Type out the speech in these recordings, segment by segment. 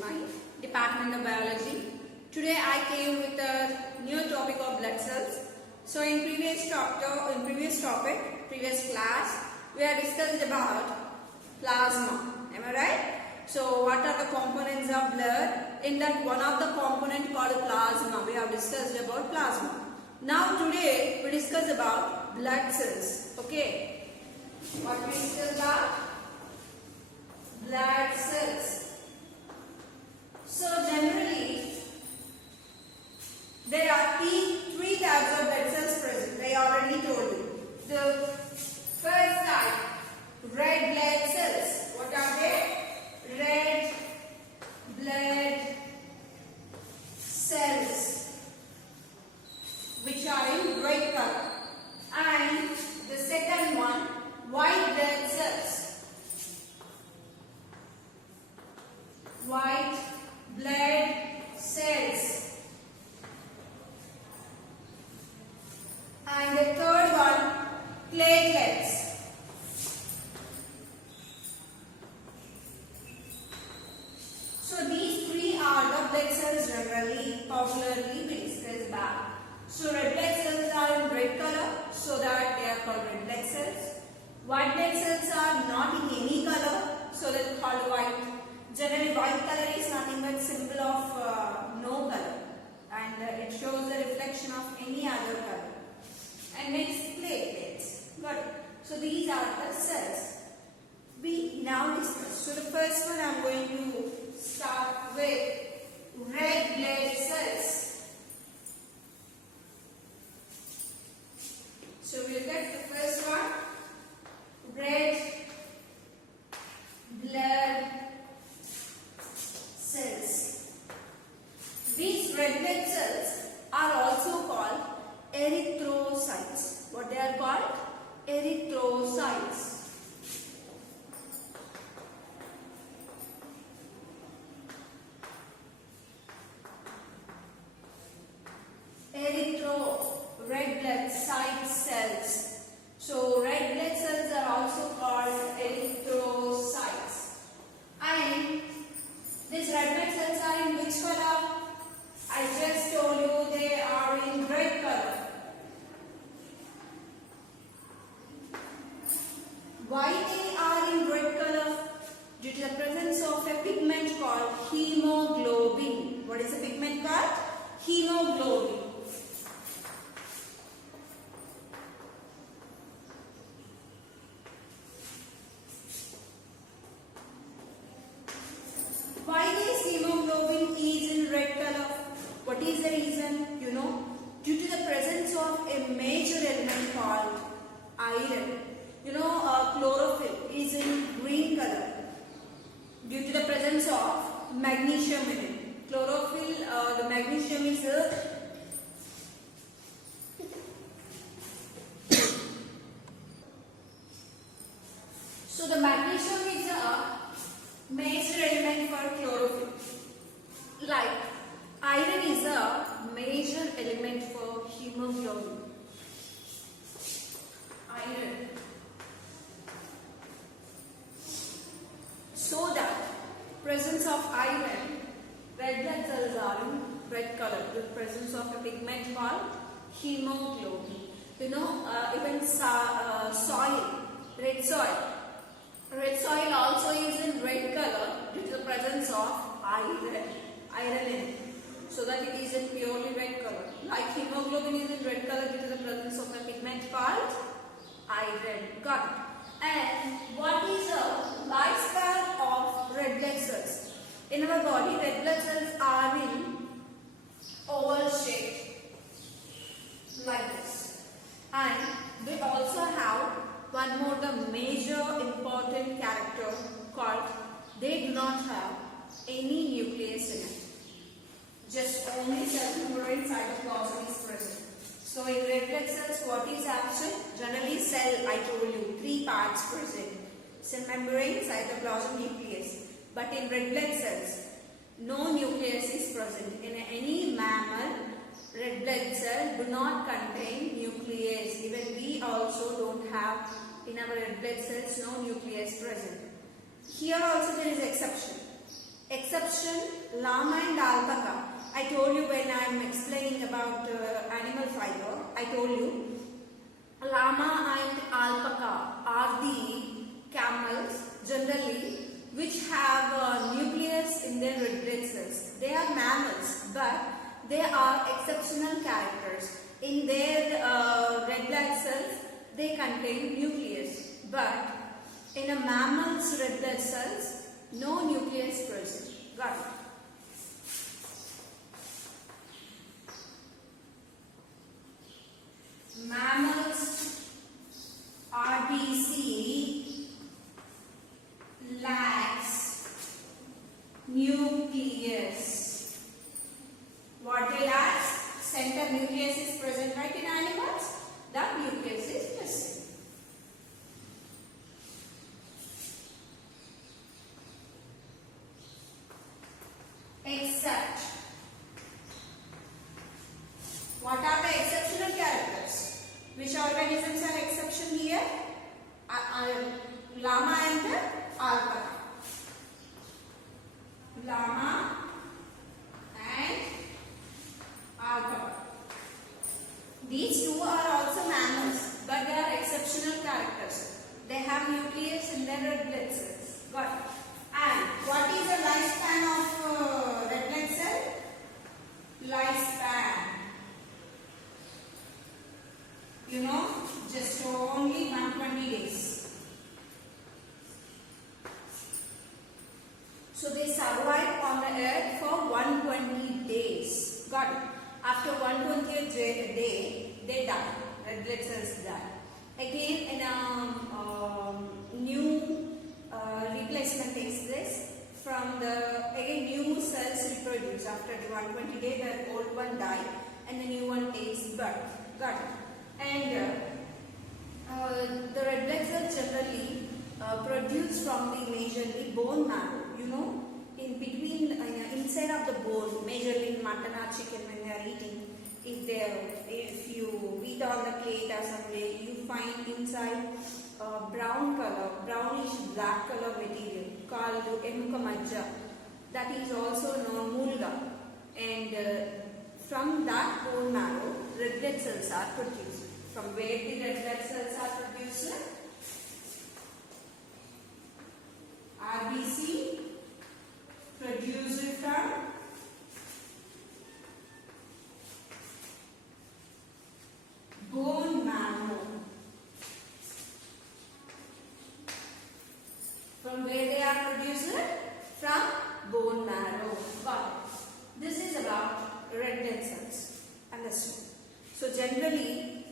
my Department of Biology. Today I came with a new topic of blood cells. So in previous class, we have discussed about plasma. Am I right? So what are the components of blood? In that one of the component called plasma, we have discussed about plasma. Now today we discuss about blood cells. Okay. What we discuss about? Blood cells. So generally, there are three types of blood cells present. I already told you. The first type, red blood cells. What are they? Red blood cells, which are in red color. And the second one, white blood cells. White blood cells. And the third one, platelets. So these three are the blood cells generally, popularly we discuss about. So red blood cells are in red color, so that they are called red blood cells. White blood cells are not in any color, so they are called white. Generally, white color is nothing but symbol of no color, and it shows the reflection of any other color. And next, platelets. Good. So these are the cells we now discuss. So the first one I am going to start with red blood cells. So we look at the first one, red blood cells. These red blood cells are also called erythrocytes. What they are called? Erythrocytes. Red blood cells. So red blood cells are also called erythrocytes. And these red blood cells are in which color? I just told you they are in red color. Why they are in red color? Due to the presence of a pigment called hemoglobin. What is the pigment called? Hemoglobin. Why this hemoglobin is in red color? What is the reason? You know, due to the presence of a major element called iron. You know, chlorophyll is in green color due to the presence of magnesium in it. Chlorophyll, the magnesium is so the magnesium is a major element for chlorophyll. Like iron is a major element for hemoglobin. Iron. So that presence of iron, red blood cells are in red color. The presence of a pigment called hemoglobin. You know, even soil, red soil. Red soil also is in red color due to the presence of iron in it. So that it is in purely red color. Like hemoglobin is in red color due to the presence of a pigment called iron. Got it. And what is the lifespan of red blood cells? In our body, red blood cells are in oval shape like this. And they also have one more the major important character called they do not have any nucleus in it. Just only cell membrane cytoplasm is present. So in red blood cells, what is absent? Generally cell, I told you, three parts present. Cell membrane, cytoplasm, nucleus. But in red blood cells, no nucleus is present. In any mammal, red blood cell do not contain nucleus. Even we also don't have in our red blood cells no nucleus present. Here also there is exception. Exception, llama and alpaca. I told you when I am explaining about animal fiber, I told you llama and alpaca are the camels generally which have nucleus in their red blood cells. They are mammals, but they are exceptional characters. In their red blood cells, they contain nucleus, but in a mammal's red blood cells, no nucleus present. Got it? Mammals RBC lacks nucleus. What they lack? Center nucleus is present, right, in animals? The nucleus is missing. Except, what are the exceptional characters? Which organisms are exception here? Llama and the alpaca. Llama and alpaca. These two are also mammals, but they are exceptional characters. They have nucleus in their red blood cells. Got it? And what is the lifespan of red blood cell? Lifespan, you know, just only 120 days. So they survive on the earth for 120 days. Got it? After 120th day, they die. Red blood cells die. Again, in a new replacement takes place. From the again new cells reproduce after the 120 days. The old one die and the new one takes birth. Got it? And the red blood cells generally produce from the majorly bone marrow. You know, in between inside of the bone, majorly in mutton or chicken when they are eating. If you eat on the plate or somewhere, you find inside brown color, brownish black color material called emuka majja. That is also known mulga. And from that bone marrow, red blood cells are produced. From where the red blood cells are produced? RBC produced from bone marrow. From where they are produced? From bone marrow. Got it. This is about red blood cells. Understood? So generally,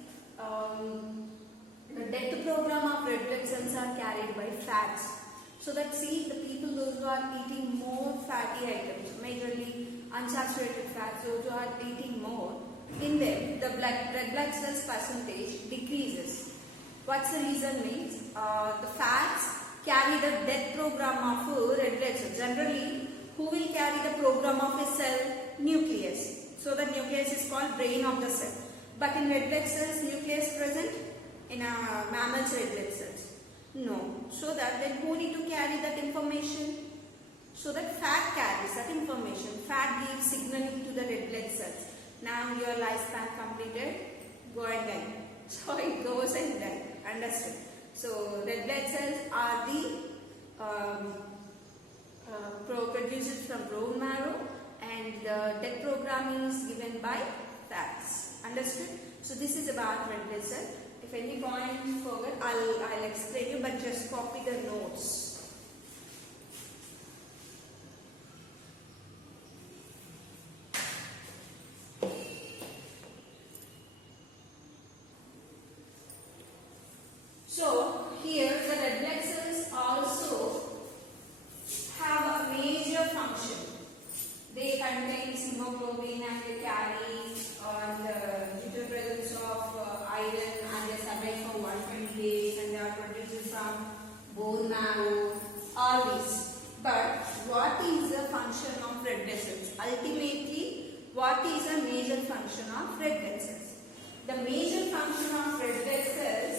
the death program of red blood cells are carried by fats. So that see the people those who are eating more fatty items, majorly unsaturated fats, those who are eating more, in them the red blood cells percentage decreases. What's the reason means? The fats carry the death program of red blood cells. Generally, who will carry the program of a cell? Nucleus. So the nucleus is called brain of the cell. But in red blood cells, nucleus present in a mammal's red blood cells. No. So that then who need to carry that information? So that fat carries that information. Fat gives signaling to the red blood cells. Now your lifespan completed, go and die. So it goes and die. Understood? So red blood cells are the produced from bone marrow, and the death programming is given by fats. Understood? So this is about red blood cell. If any point forward, I'll explain you, but just copy the notes. So here the red blood cells also have a major function. They contain hemoglobin and they carry due to presence of iron, and they survive for 120 days, and they are produced from bone marrow, all these. But what is the function of red blood cells? Ultimately, what is the major function of red blood cells? The major function of red blood cells,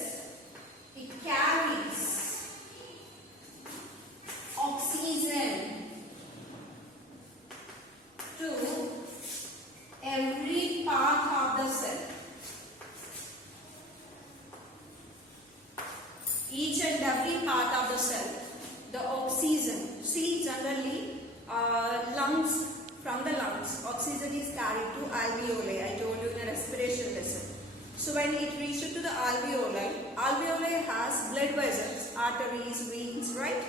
it carries oxygen each and every part of the cell. The oxygen, see generally lungs, from the lungs, oxygen is carried to alveoli. I told you in the respiration lesson. So when it reaches to the alveoli, alveoli has blood vessels, arteries, veins, right?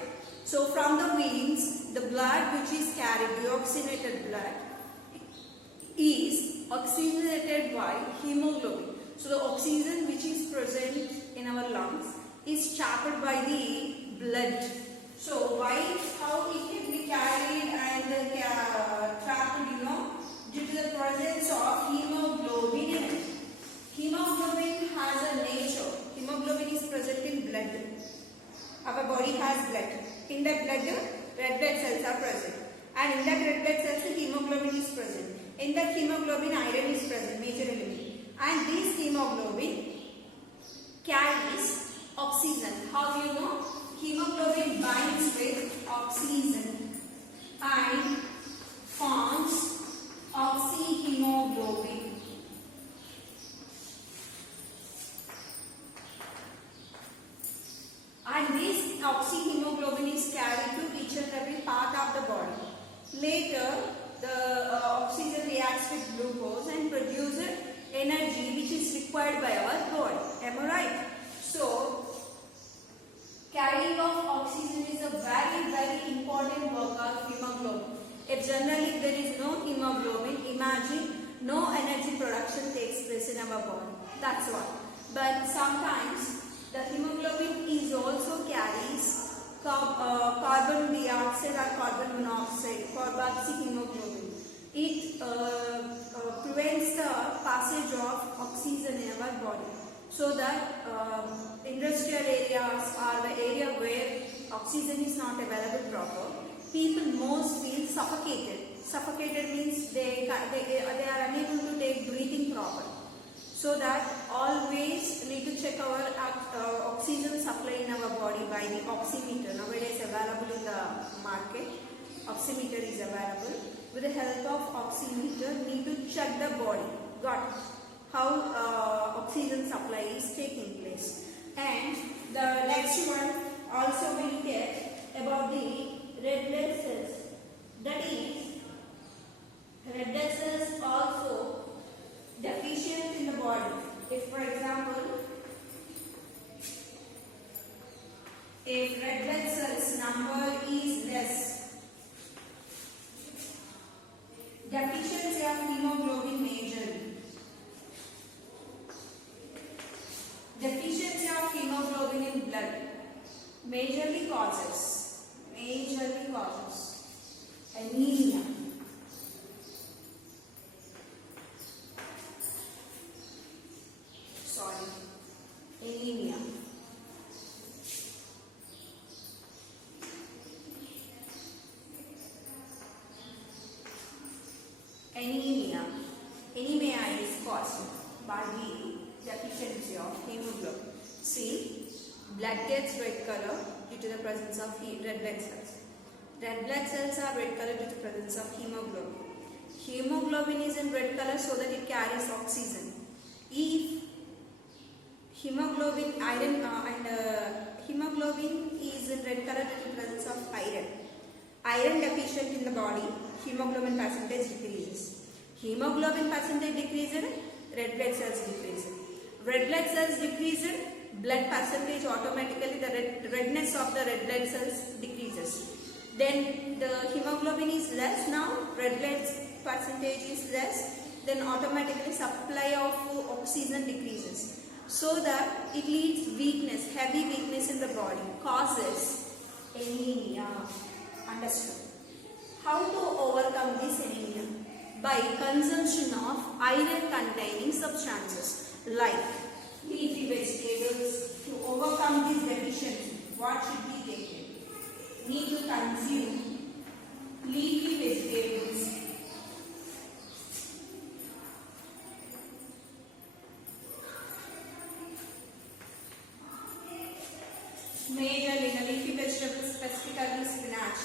So from the veins, the blood which is carried, deoxygenated blood, is oxygenated by hemoglobin. So the oxygen which is present in our lungs is trapped by the blood. So why, how it can be carried and trapped, due to the presence of hemoglobin in it. Hemoglobin has a nature. Hemoglobin is present in blood. Our body has blood. In that blood, red blood cells are present. And in that red blood cells, the hemoglobin is present. In that hemoglobin, iron is present, major element. And this hemoglobin carries oxygen. How do you know? Hemoglobin binds with oxygen and forms oxyhemoglobin. And this oxyhemoglobin is carried to each and every part of the body. Later, the oxygen reacts with glucose and produces energy which is required by our body. Am I right? So, carrying of oxygen is a very, very important work of hemoglobin. If generally there is no hemoglobin, imagine no energy production takes place in our body. That's why. But sometimes the hemoglobin is also carries carbon dioxide or carbon monoxide, carboxyhemoglobin. It prevents the passage of oxygen in our body. So that industrial areas or the area where oxygen is not available proper, people most feel suffocated. Suffocated means they are unable to take breathing proper. So that always need to check our oxygen supply in our body by the oximeter. Nowadays available in the market, oximeter is available. With the help of oximeter, need to check the body. Got it? How oxygen supply is taking place. And the next one also will get about the red blood cells. That is, red blood cells also deficient in the body. If for example, if red blood cells number is less, deficiency of hemoglobin majorly. Deficiency of hemoglobin in blood majorly causes anemia. Anemia. Anemia is caused by the deficiency of hemoglobin. See, blood gets red color due to the presence of red blood cells. Red blood cells are red color due to the presence of hemoglobin. Hemoglobin is in red color so that it carries oxygen. If hemoglobin, iron hemoglobin is in red color due to the presence of iron. Iron deficient in the body, hemoglobin percentage decreases. Hemoglobin percentage decreases, red blood cells decrease. Red blood cells decrease, blood percentage automatically, the redness of the red blood cells decreases. Then the hemoglobin is less now, red blood percentage is less, then automatically supply of oxygen decreases. So that it leads weakness, heavy weakness in the body, causes anemia. Understood? How to overcome this anemia? By consumption of iron containing substances like leafy vegetables. To overcome this deficiency, what should be taken? Need to consume leafy vegetables. Majorly the leafy vegetables, specifically spinach,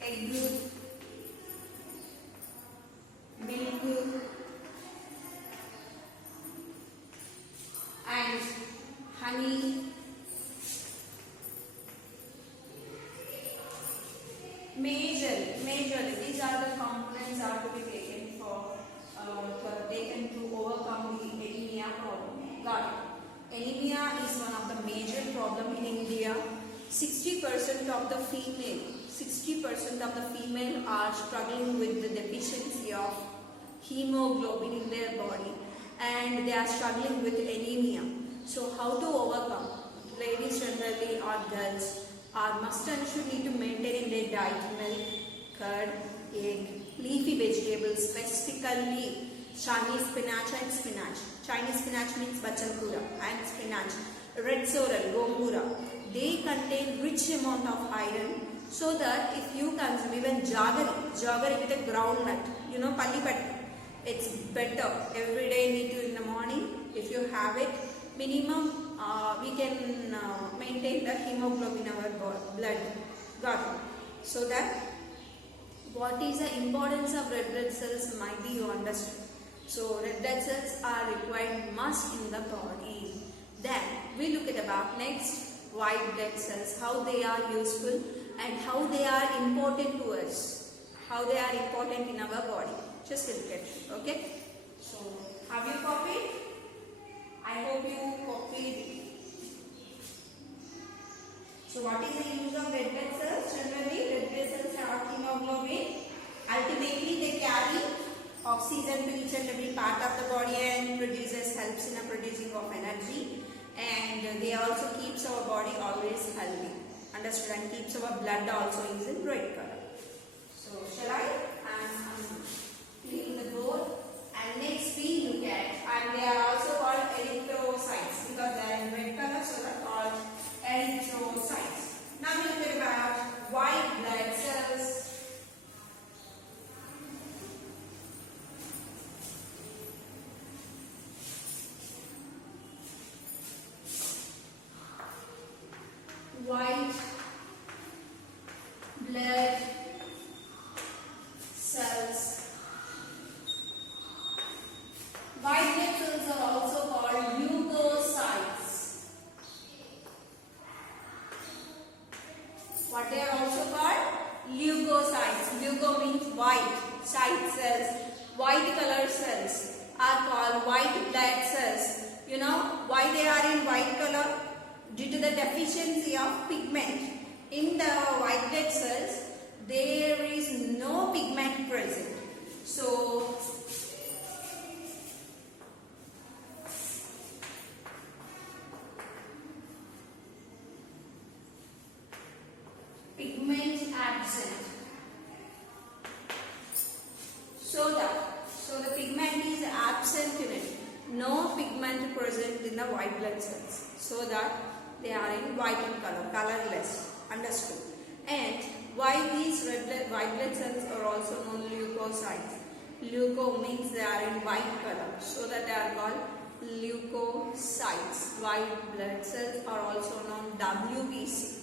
eggroot, milk, and honey, majorly these are the components are to be taken taken to overcome the anemia problem. Got it. Anemia is one of the major problem in India. 60% of the female are struggling with the deficiency of hemoglobin in their body, and they are struggling with anemia. So how to overcome? Ladies generally or girls are must and should need to maintain in their diet milk, curd, egg, leafy vegetables, specifically Chinese spinach and spinach. Chinese spinach means bachalkura and spinach. Red sorrel, gongura. They contain rich amount of iron, so that if you consume even jaggery with a groundnut, you know, palli patti, it's better. Every day need to in the morning. If you have it, minimum we can maintain the hemoglobin in our blood. Got it. So that what is the importance of red blood cells might be you understand. So red blood cells are required must in the body. Then we look at about next white blood cells, how they are useful and how they are important to us, how they are important in our body. Just look at it, okay? So have you copied? I hope you copied. So what is the use of red blood cells? Generally, red blood cells have hemoglobin. Ultimately, they carry oxygen to each and every part of the body and helps in the producing of energy. And they also keeps our body always healthy. Understood? And keeps our blood also is in red color. So shall I? I'm cleaning the board. And next we look at, and they are also called erythrocytes because they are in red color, so they are called erythrocytes. Now we look at about white blood cells. White blood cells. White blood cells are also called leukocytes. What they are also called? Leukocytes. Leuko means white. Cyte cells, white color cells are called white blood cells. You know why they are in white color? Due to the deficiency of pigment. In the white blood cells, there is no pigment present. So, pigment absent. So the pigment is absent in it. No pigment present in the white blood cells. So that they are in white in color, colorless. Understood? And why these white blood cells are also known leukocytes? Leuko means they are in white color, so that they are called leukocytes. White blood cells are also known WBC.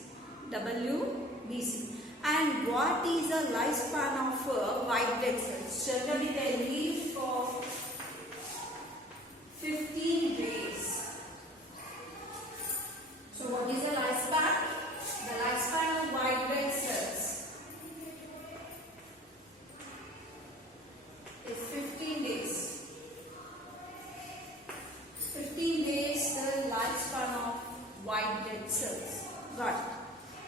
WBC. And what is the lifespan of white blood cells? Generally, they live for 15 days. So what is the lifespan? The lifespan of white blood cells is 15 days. 15 days the lifespan of white blood cells. Got it.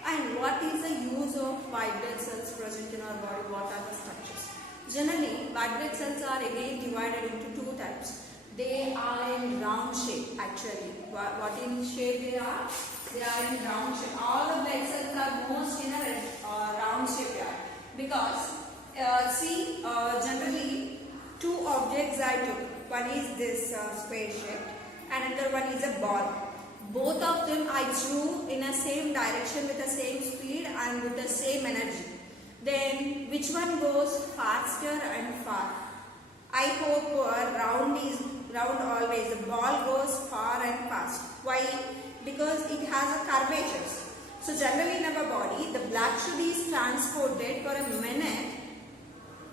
And what is the use of white blood cells present in our body? What are the structures? Generally, white blood cells are again divided into two types. They are in round shape actually. What in shape they are? They are in round shape. All the blood cells are most in a round shape here. Because generally two objects I took. One is this spade shape and another one is a ball. Both of them I threw in a same direction with the same speed and with the same energy. Then which one goes faster and far? I hope round is round always. The ball goes far and fast. Why? Because it has a curvature. So generally in our body, the blood should be transported for a minute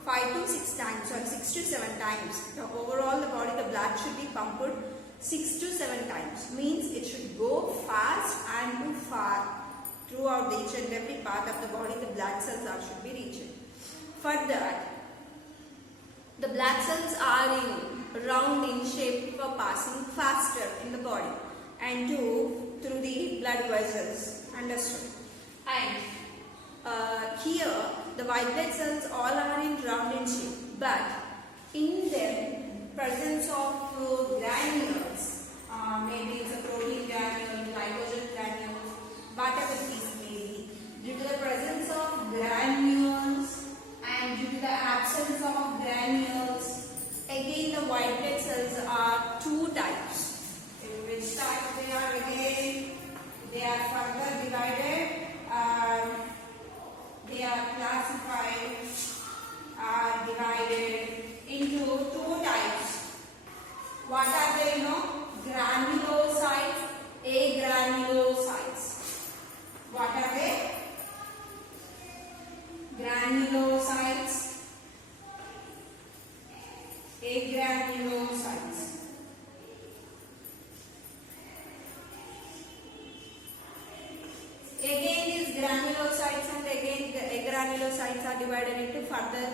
5 to 6 times or 6 to 7 times. The overall the body, the blood should be pumped 6 to 7 times. Means it should go fast and to far throughout each and every part of the body. The blood cells should be reaching. For that, the black cells are in round in shape for passing faster in the body and through the blood vessels. Understood? And here the white blood cells all are in round in shape, but in their presence of granules, maybe it's a protein granule, glycogen granules, whatever these may be, due to the presence of granules and due to the absence of granules, again the white blood cells are two types. In which type they are again? They are further divided. They are classified, divided into two types. What are they? Granulocytes, agranulocytes. What are they? Granulocytes, agranulocytes. Again these granulocytes and again the agranulocytes are divided into further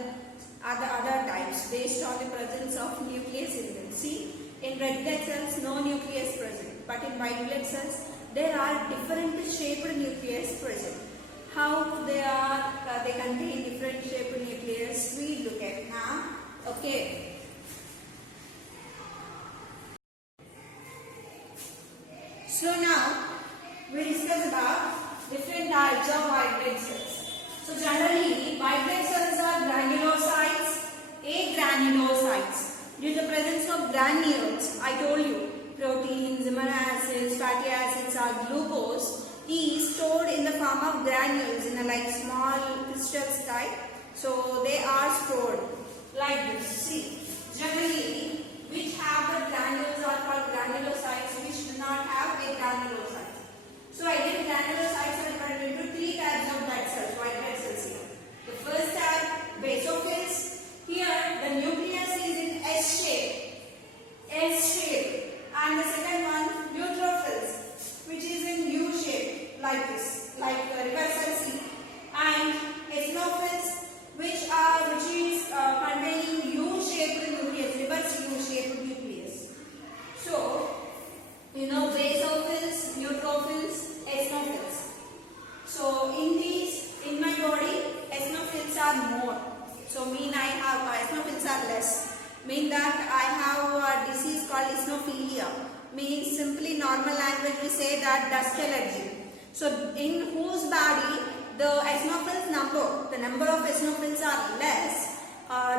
other types based on the presence of nucleus in them. See, in red blood cells no nucleus present, but in white blood cells there are different shaped nucleus present. How they are, they contain different shaped nucleus, we look at now. Okay. So now we discuss about different types of white blood cells. So generally white blood cells are granulocytes, agranulocytes. Due to the presence of granules, I told you, proteins, amino acids, fatty acids or glucose is stored in the form of granules in a like small crystals type. So they are stored like this. See, generally which have the granules are called granulocytes, which do not have a granulocyte. So again granulocytes are divided into three types of blood cells, white blood cells here. The first type, basophils. Here the nucleus is in S shape, and the second one, neutrophils, which is in U shape, like this, like reversal C, and eosinophils, which is containing U-shaped nucleus, reverse U-shaped nucleus. So basophils, neutrophils, eosinophils. So in my body, eosinophils are more. So mean I have eosinophils are less. Mean that I have a disease called eosinophilia. Means simply normal language we say that dust allergy. So in whose body the eosinophils number, the number of eosinophils are less,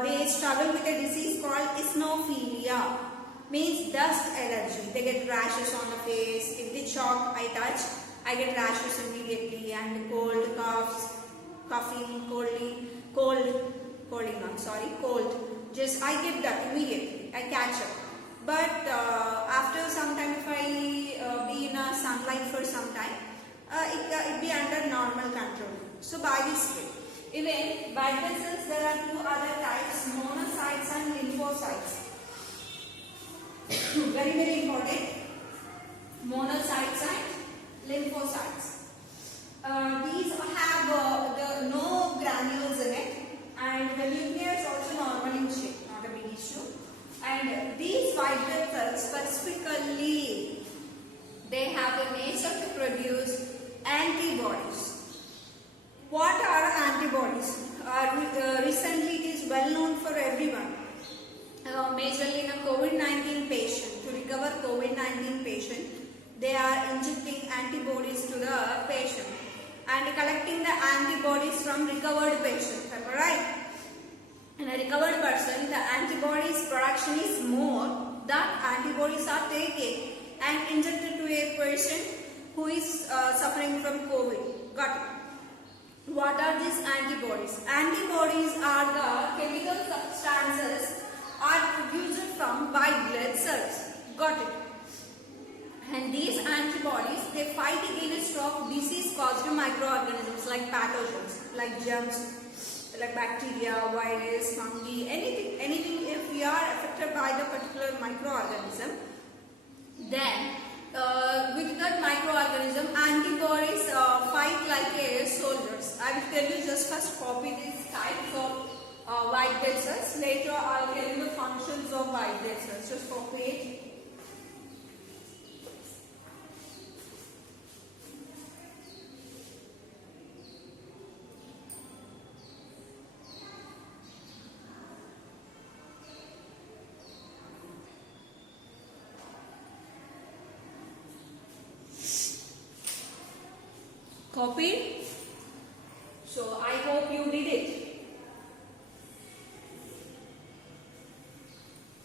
they struggle with a disease called eosinophilia. Means dust allergy. They get rashes on the face. If the chalk I touch, I get rashes immediately, and cold, coughs, coughing, cold. Just I get that immediately. I catch up. But after some time, if I be in a sunlight for some time, it be under normal control. So by this way, even white blood cells there are two other types, monocytes and lymphocytes. Very very important. Monocytes and lymphocytes. These have no granules in it, and the nucleus also normal in shape, not a big issue. And these white blood cells specifically, they have the nature to produce antibodies. What are antibodies? Recently it is well known for everyone. Majorly in a COVID-19 patient, to recover COVID-19 patient, they are injecting antibodies to the patient and collecting the antibodies from recovered patient. Am I right? In a recovered person, the antibodies production is more. That antibodies are taken and injected to a person who is suffering from COVID. Got it? What are these antibodies? Antibodies are the chemical substances are produced from white blood cells. Got it? And these antibodies, they fight against of disease-caused microorganisms like pathogens, like germs, like bacteria, virus, fungi, anything. If we are affected by the particular microorganism, then with that microorganism, antibodies fight like a soldiers. I will tell you, just first copy these types of white blood cells. Later I'll tell you the functions of white blood cells. Just for quick. Copy? So I hope you did it.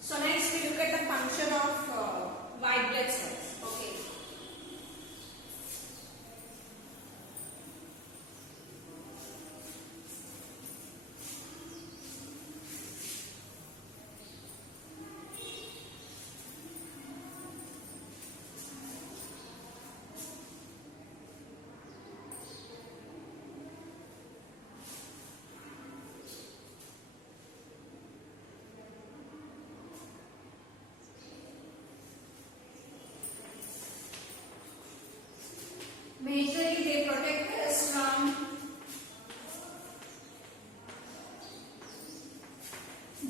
So next we look at the function of white blood cells. Okay. Majorly they protect us from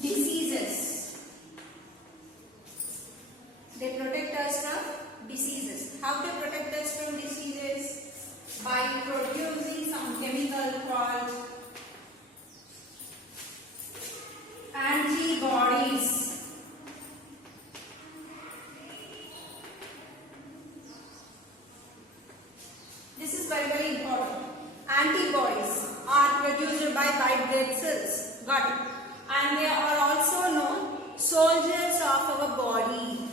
diseases. They protect us from diseases. How they protect us from diseases? By producing some chemical called antibodies. This is very, very important. Antibodies are produced by white blood cells. Got it? And they are also known soldiers of our body.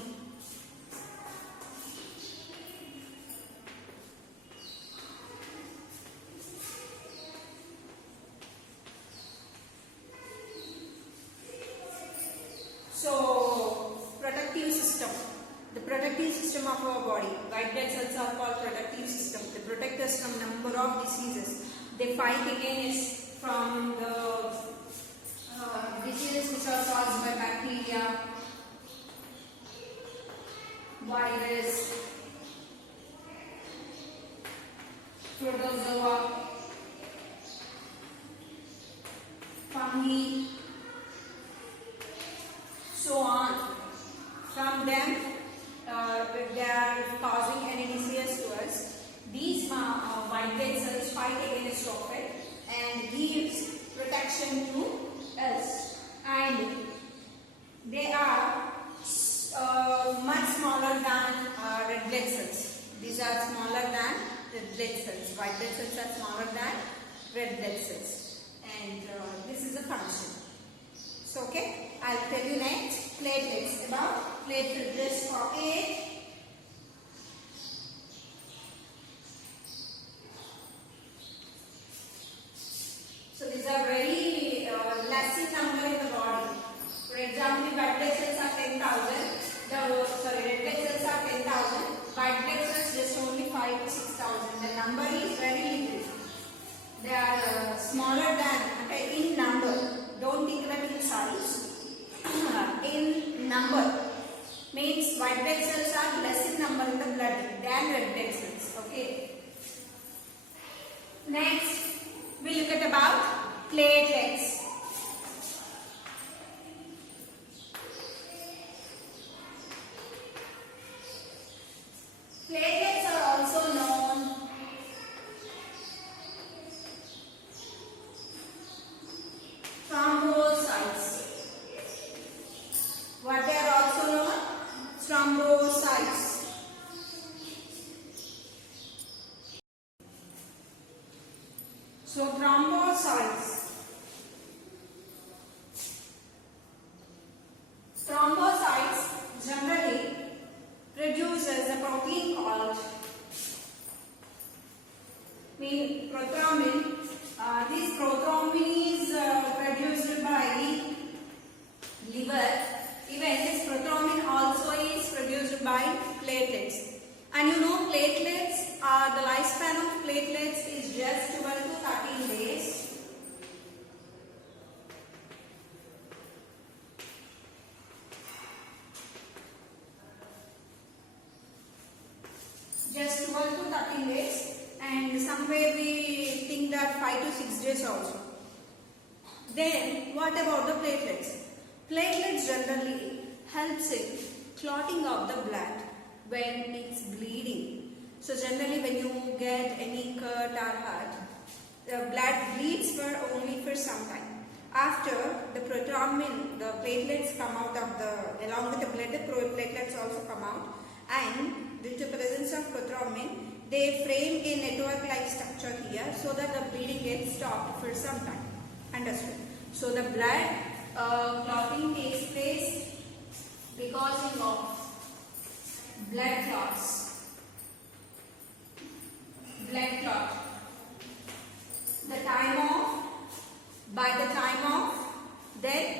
So, protective system. The protective system of our body. White blood cells are called protective system. They protect us from number of diseases. They fight against from the diseases which are caused by bacteria, virus, protozoa, fungi, so on. From them, if they are causing any disease to us, these white blood cells fight against of it and gives protection to us. And they are much smaller than red blood cells. These are smaller than red blood cells. White blood cells are smaller than red blood cells. And this is a function. So, okay, I'll tell you next. Platelets. About platelets. Just copy it. So these are very less in number in the body. For example, if white blood cells are 10,000, red blood cells are 10,000, white blood cells just only 5 to 6,000. The number is very little. They are smaller than, okay, in number. Don't think about in size. In number means white blood cells are less in number in the blood than red blood cells. Okay. Next, we look at about platelets. Platelets are also known thrombocytes. What they are also known? Thrombocytes. So thrombocytes. Thrombocytes generally produces a protein called prothrombin. This prothrombin is produced by liver. Even this prothrombin also is produced by platelets. And you know platelets, the lifespan of platelets is just 12 to 13 days. Just 12 to 13 days, and somewhere we think that 5 to 6 days also. Then what about the platelets? Platelets generally helps in clotting of the blood when it's bleeding. So generally when you get any cut or hurt, the blood bleeds for only for some time. After the prothrombin, the platelets come out of the, along with the blood, the platelets also come out, and due to presence of prothrombin, they frame a network-like structure here so that the bleeding gets stopped for some time. Understood? So the blood clotting takes place because of blood clots. Blood clot. By the time of death,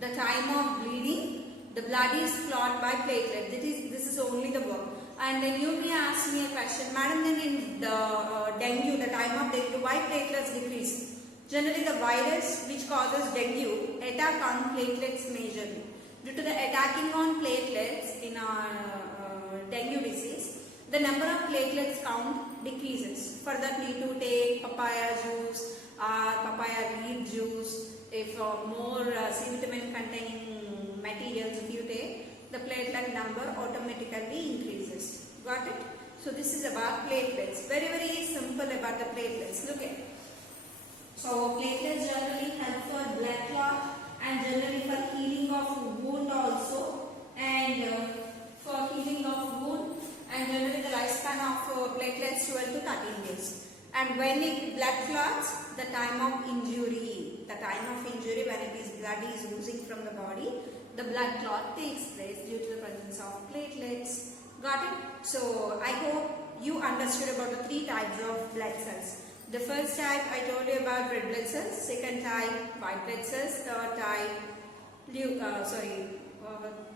the time of bleeding, the blood is clotted by platelet. This is only the work. And then you may ask me a question, madam, then in the dengue, the time of dengue, why platelets decrease? Generally the virus which causes dengue attack on platelets majorly. Due to the attacking on platelets in our dengue disease, the number of platelets count decreases. For that need to take papaya juice or papaya leaf juice. If more C vitamin containing materials if you take, the platelet number automatically increases. Got it? So this is about platelets. Very, very simple about the platelets. Look at. So platelets generally help for blood clot and generally for healing of wound also, and for healing of wound, and generally the lifespan of platelets 12 to 13 days. And when it blood clots, the time of injury when it is blood is oozing from the body, the blood clot takes place due to the presence of platelets. Got it? So I hope you understood about the three types of blood cells. The first type I told you about red blood cells, second type white blood cells, third type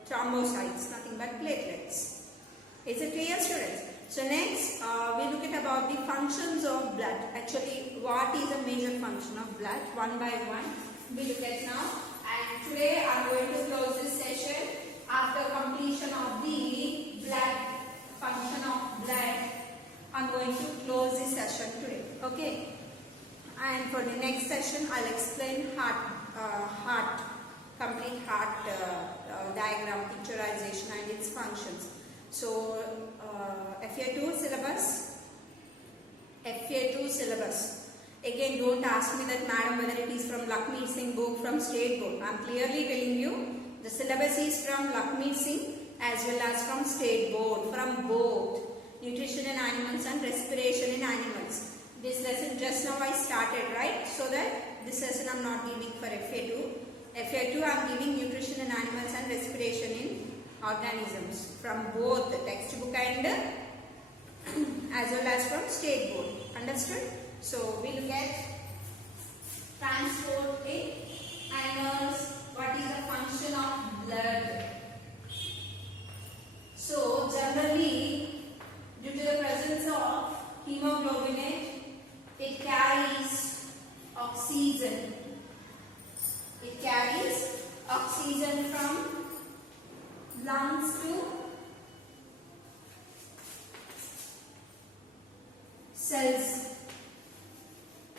thrombocytes, nothing but platelets. Is it clear, students? So next we look at about the functions of blood. Actually, what is a major function of blood? One by one we look at now. And today I am going to close this session after completion of the blood function of blood. I am going to close this session today. Okay. And for the next session, I'll explain complete heart diagram, picturization and its functions. So FA2 syllabus. Again, don't ask me that, madam, whether it is from Lakshmi Singh book, from state book. I am clearly telling you the syllabus is from Lakshmi Singh as well as from state board, from both nutrition in animals and respiration in animals. This lesson just now I started, right? So that this lesson I am not giving for FA2. FA2 I am giving nutrition in animals and respiration in organisms from both the textbook and as well as from state board. Understood? So we look at transport in animals. What is the function of blood? So generally, due to the presence of hemoglobinate, it carries oxygen. It carries oxygen from lungs to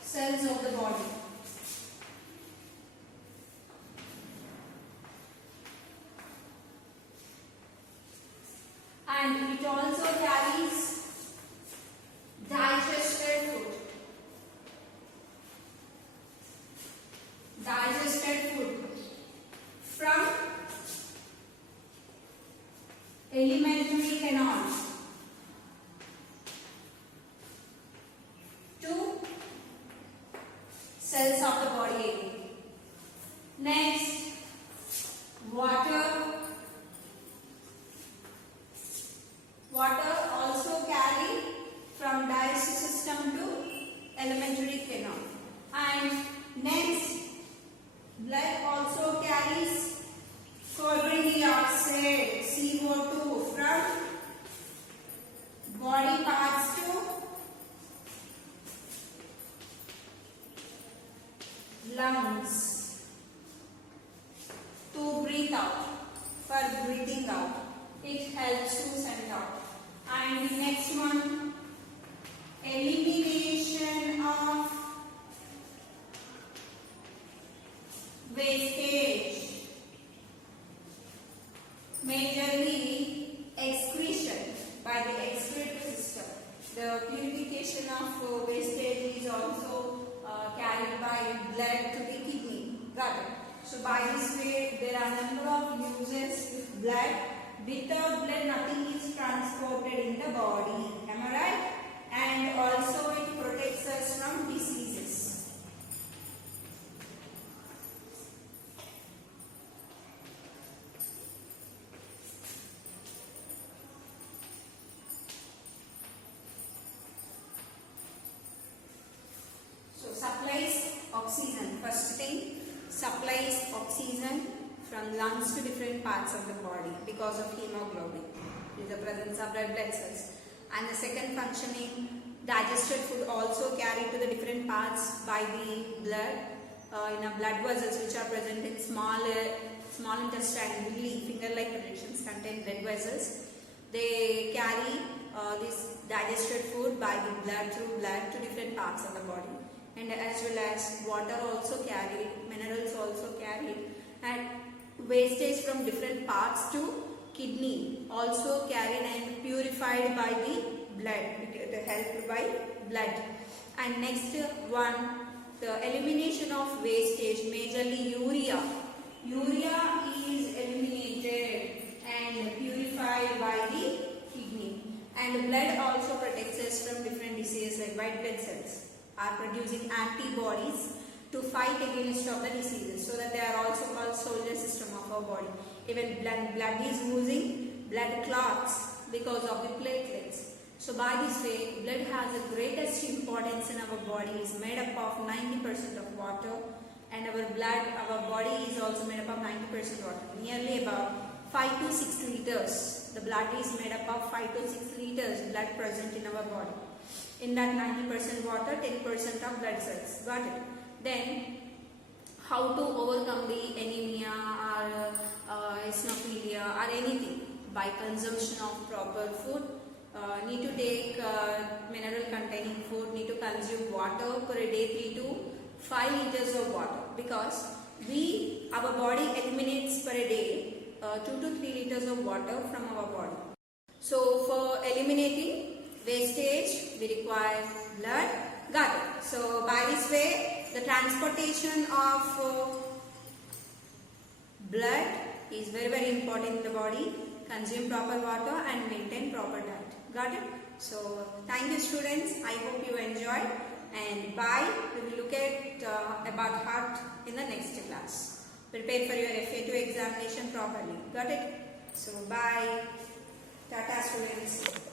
cells of the body. And it also carries digested food. From alimentary canal to cells of the body. Next, water also carry from digestive system to alimentary canal. And next, blood also carries carbon dioxide, CO2, from body parts to lungs to breathe out, for breathing out. It helps to send out. And the next one, elimination of The purification of wastage is also carried by blood to the kidney. Got it? So by this way, there are a number of uses with blood. Without blood, nothing is transported in the body. Am I right? And also it protects us from diseases. So supplies oxygen. First thing, supplies oxygen from lungs to different parts of the body because of hemoglobin, with the presence of red blood cells. And the second functioning, digested food also carried to the different parts by the blood in a blood vessels which are present in small intestine, really finger-like projections contain blood vessels. They carry this digested food by the blood through blood to different parts of the body. And as well as water also carried, minerals also carried, and wastage from different parts to kidney also carried and purified by the blood, helped by blood. And next one, the elimination of wastage, majorly urea. Urea is eliminated and purified by the kidney. And blood also protects us from different diseases like white blood cells are producing antibodies to fight against of the diseases, so that they are also called soldier system of our body. Even blood is losing blood clots because of the platelets. So by this way, blood has the greatest importance in our body. Is made up of 90% of water, and our body is also made up of 90% water. Nearly about 5 to 6 liters. The blood is made up of 5 to 6 liters blood present in our body. In that 90% water, 10% of blood cells. Got it? Then, how to overcome the anemia or eosinophilia or anything? By consumption of proper food. Need to take mineral containing food, need to consume water per day 3 to 5 liters of water, because our body eliminates per day 2 to 3 liters of water from our body. So for eliminating wastage, we require blood. Got it? So by this way, the transportation of blood is very, very important in the body. Consume proper water and maintain proper diet. Got it? So thank you students. I hope you enjoyed, and bye. We will look at about heart in the next class. Prepare for your FA2 examination properly. Got it? So bye. Tata students.